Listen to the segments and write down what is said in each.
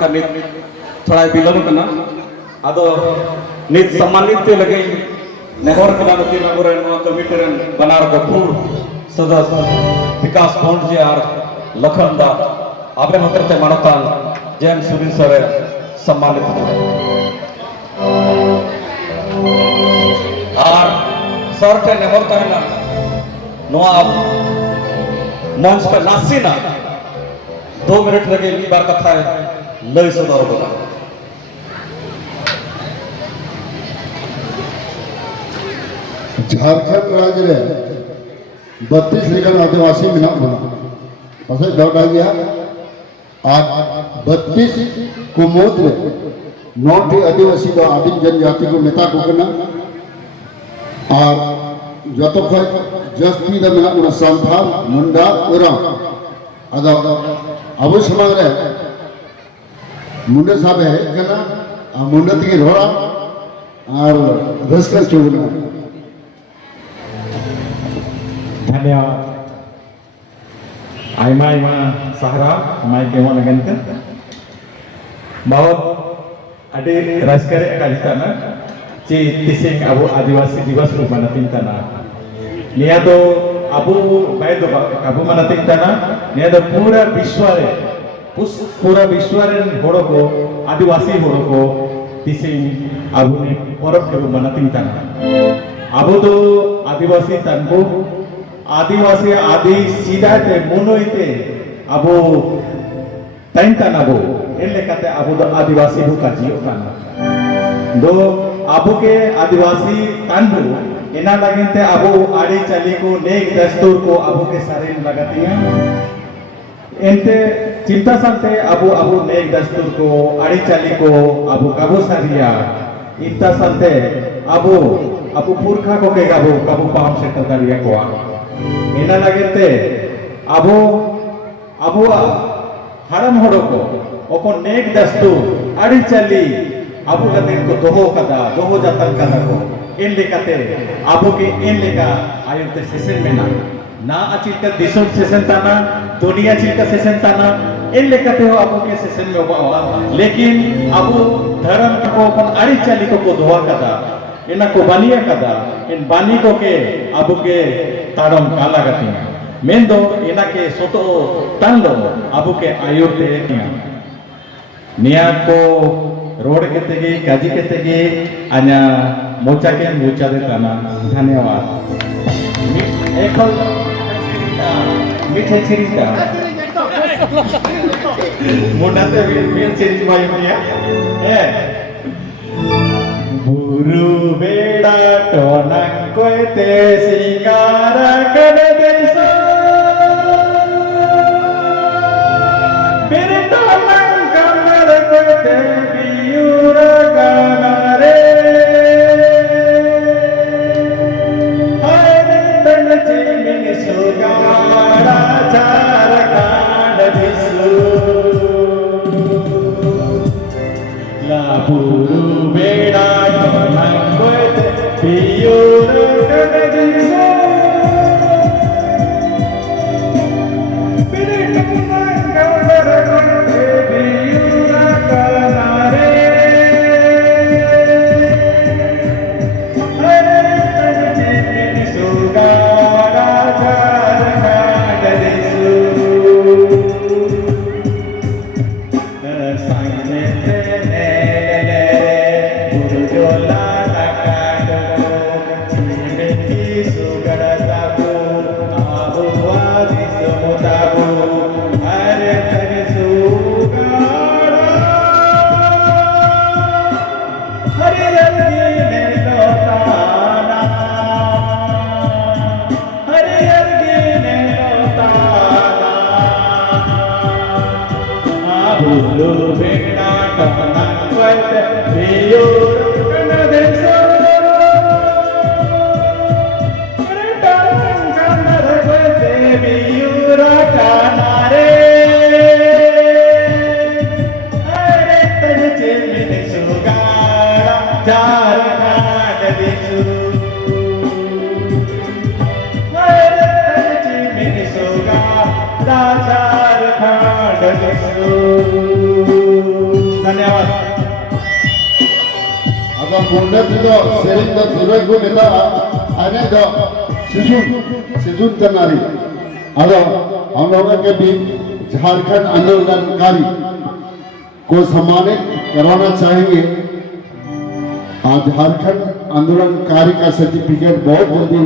Kami थोड़ा विलम्ब करना आदो नित सम्मानित लगे नेहर कना नुकिन अगुरन नवा कमिटी रन बनार गफूर सदस्य विकास पौंड जी और लखन दा आपे होते मानतान जैन सुनील सर सम्मानित और सर टे नेहर तहना नवा मंच पर नासीना 2 मिनट लगे एक बार कथा लय सदर बोला झारखंड राज्य रे 32 लेखन आदिवासी मिना बना पास डाउट आ गया आज 32 कुमोद रे 9 आदिवासी दो आदिम जनजाति को नेता को करना और जतो खय जस्ती द मिना उना सांथाल मुंडा उरा अदा अब समाज रे मुंडे साहब है करना मुंडे की रोड़ा और रसकर चुगना धन्यवाद आयमा आयमा सहारा माय केमन अगेन के बहुत अडी राजकर कालिताना ची तिसिंग अबो आदिवासी दिवस को मनातिन तना निया तो अबो बाय दो अबो मनातिन तना निया तो पूरा विश्व रे होड़ो को आदिवासी होड़ो को तिसिंग अबो ने परब को मनातिन तना अबो तो आदिवासी तनको आदिवासी आदि सीधा ते मुनोइते अबो टाइम तनाबो एले कते अबो दो आदिवासी को काजियो ताना दो अबो के आदिवासी तानबो एना लगनते अबो आड़ी चली को नेक दस्तूर को अबो के सारे लगतिया एनते चिंता संते अबो नेक दस्तूर को आड़ी चली को अबो काबो सारिया इत्ता संते अबो पुरखा को के काबो पाम से तदारिया को एना लगते अबो हरम हड़ो को ओको नेक दस्तूर आड़ी चली अबो कते को दोहो जतन कदा को इन लेकाते अबो के इन लेका आयुते सेशन में ना अचित दिसम सेशन ताना दुनिया चित सेशन ताना इन लेकाते हो अबो के सेशन में होबा लेकिन अबो धर्म को अपन आड़ी चली को दोहा कदा इना को बानिया कदा इन बानी को के अबो के ताड़म काला गतिया मेन दो इना के सोतो तन दो अबो के आयुते निया को रोड के तेगे काजी के तेगे अन्य मोचा के मोचा दे ताना धन्यवाद एकल मीठे चिरिता मोनाते मीठे चिरिता भाई मिया बुरु बेड़ा टोनक कोते सिंगार कर देसो बिर टोनक कमर कोते बियूर गानरे हरे तन चिमिन सुगाड़ा चार कांड दिसु ला बुरु बेड़ा धन्यवाद। ᱟᱫᱚ ᱯᱩᱱᱰᱮ ᱛᱮᱫᱚ ᱥᱮᱨᱮᱧ ᱫᱚ ᱫᱩᱨᱟᱹᱭ ᱠᱚ ᱢᱮᱛᱟᱜᱼᱟ ᱟᱨ ᱫᱚ सिजुन तनारी अदो हम लोगों के भी झारखंड आंदोलनकारी को सम्मानित करवाना चाहेंगे। आज झारखंड आंदोलनकारी का सर्टिफिकेट बहुत जल्दी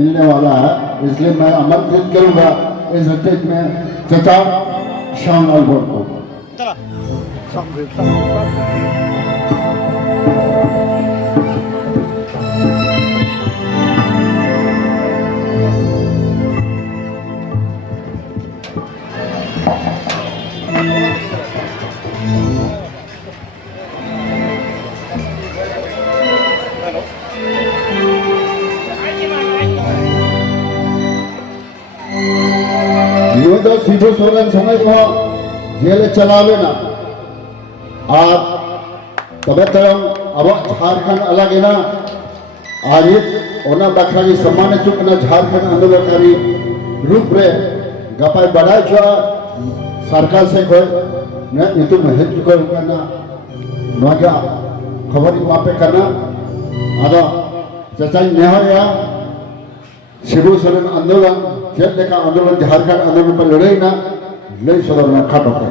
मिलने वाला है, इसलिए मैं आमंत्रित करूंगा इस स्टेज में चाचा श्यामलाल भट्ट को। सिद्धू सोरेन समय को जेल चलावे ना और तबे तरम अब झारखंड अलग है ना आज ओना बखरा सम्मान चुकना झारखंड आंदोलनकारी रूप रे गपाय बढ़ाई छो सरकार से कोई ने इतु महज को करना नोजा खबर वापे करना आदा चचाई नेहरिया सिद्धू सोरेन आंदोलन चेक लेका आंदोलन झारखंड आंदोलन पर लड़ाई ना लई सदरना खाटो पे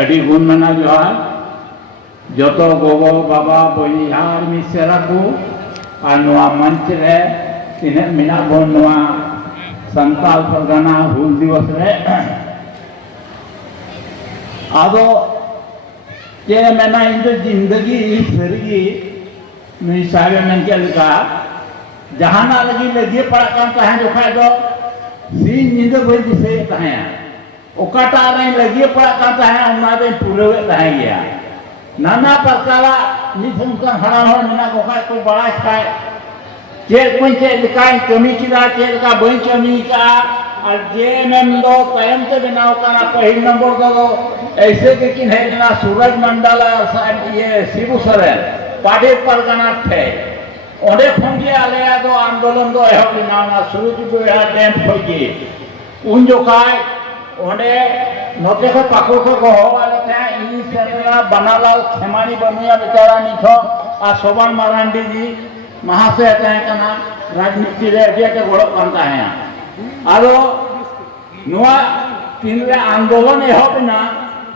अड़ी गुण मना जोहार जोतो गोगो बाबा बोलिहार मिसेरा को और नवा मंच रे तिने मिना बोन नवा संताल परगना हुल दिवस रे आदो के मना इंद जिंदगी सरी नुई सावे मन के लगा जहाना लगी पड़ा कान तहां जोखा दो सीन निंद भई दिसे तहां ओकाटा रे लगी पड़ा कान तहां उना दे पूरे तहां गया नाना प्रकार निथुन का हड़ा हो ना गोखा कोई बड़ा खाए जे कोई के लिकाई कमी किदा के का बई कमी का और जे में दो कायम ते बनाओ का पहिल नंबर दो ऐसे के किन है ना सूरज मंडल ये शिबू सरेन पाडे परगना थे ओडे खंगे आले दो आंदोलन दो एहो बिनाना सूरज बेड़ा डैम खोजी उन जो काय ओडे नोते को पाको को हो वाले थे इन सेरा बनालाल खेमानी बनुया बेचारा निथो आ सोबान मारांडी जी महाशय थे कना राजनीति रे जे के गोड़ कांता है आरो नुआ तीन रे आंदोलन एहो बिना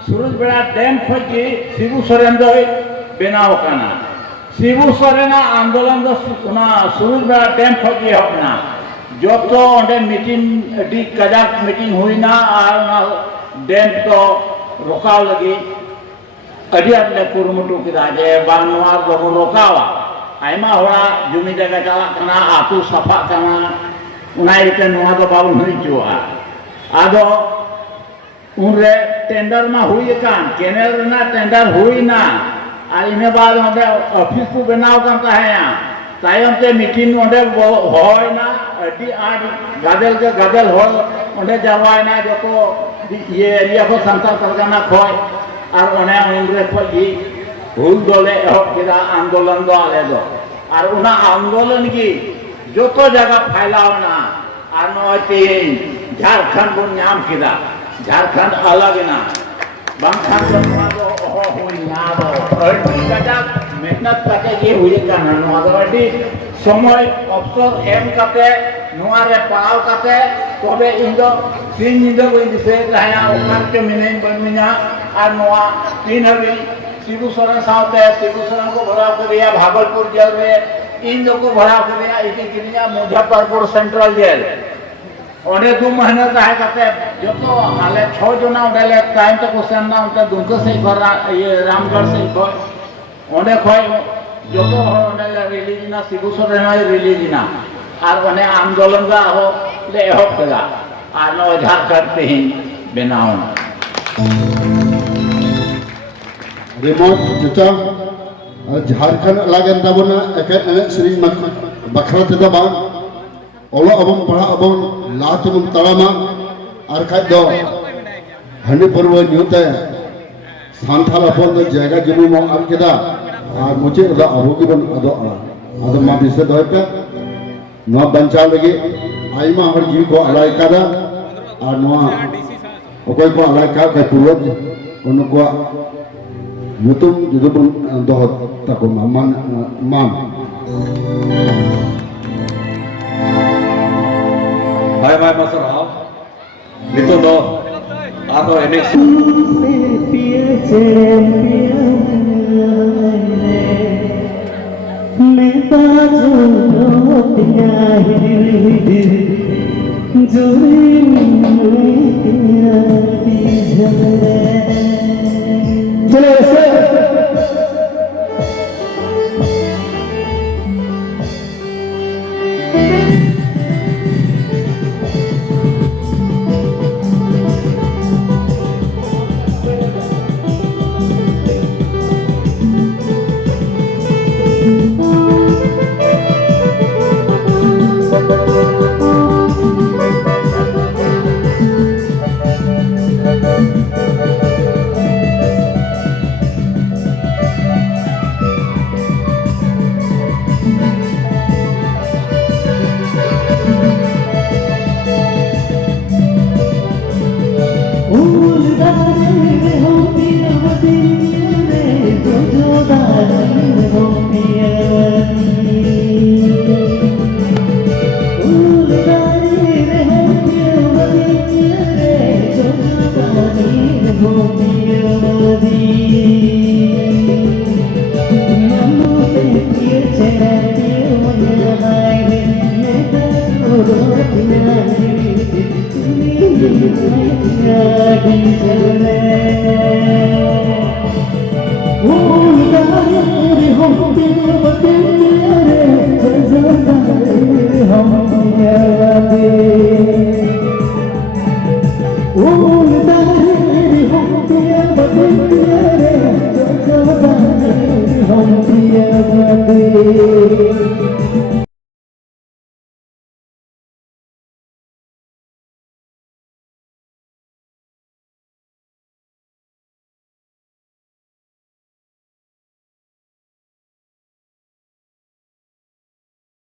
सूरज बेड़ा डैम खोजी शिबू सोरेन दो बेनाव काना शिबू सोरेन आंदोलन दो ना सूरज बेड़ा डैम खोजी होना जो तो ओंडे मीटिंग डी कजाक मीटिंग हुई ना और डैम तो रोकाव लगी अड़ी अडले कुरुमुटु किदा जे बानवा दो रोकावा आयमा होड़ा जुमी जगह चला कना आतु सफा कना उनाई ते नुआ दो बाबू हुई जुआ आदो उनरे टेंडर मा हुई कान केनल ना टेंडर हुई ना और इने बाद ओंडे ऑफिस को बनाव करता है यहाँ तायम ते मीटिंग ओंडे होय ना अडी आड गादल के गादल हो ओंडे जावाय ना जो को ये एरिया को संताल परगना खोय और ओने उनरे खोजी हुल दोले हो किदा आंदोलन दो आले दो और उना आंदोलन की जो तो जगह फैलाव ना और नोती झारखंड को नाम किदा झारखंड अलग ना बांखान को दो हो हुई ना दो अडी कजा मेहनत करके ये हुई का ना दो अडी समय अवसर एम करते नुआ रे पाव करते तबे इंदो तीन इंदो कोई दिसे रहया ओकार के मिने बनमिना और नुआ तीन हबी शिबू सोरेन साउते शिबू सोरेन को भराव कर दिया भागलपुर जेल में इन लोग को भराव कर दिया इति किनिया मुजफ्फरपुर सेंट्रल जेल ओने 2 महीने रहे करते जो तो हाले 6 जना उडले टाइम तक क्वेश्चन ना उनका दुंको से घर ये रामगढ़ से को ओने खोय जो तो ओने रिलीज ना शिबू सोरेन रिलीज ना और ओने आंदोलन का हो ले हो करा और नो झारखंड पे ही बनाओ रिमोट चचा झारखंड अलग तबना एक श्री बखरा तेदा बा ओलो अबम पढ़ा अबम लातुम तड़ामा और खाय दो हंडी पर्व न्यूते सांथाल अपन दो जगह जमी मो आम केदा और मुझे दा अबोगी बन अदो अदो मा बिसे दोयते नो बंचाव लगी आइमा हर जीव को अलाय कादा और नो ᱚᱠᱚᱭ ᱠᱚ ᱞᱟᱭᱠᱟ ᱠᱚ ᱯᱩᱨᱩᱫ ᱩᱱᱠᱩᱣᱟᱜ nyutum juga pun dohot takut man. Hai mai masarao. Itu do. Atau ini Hum,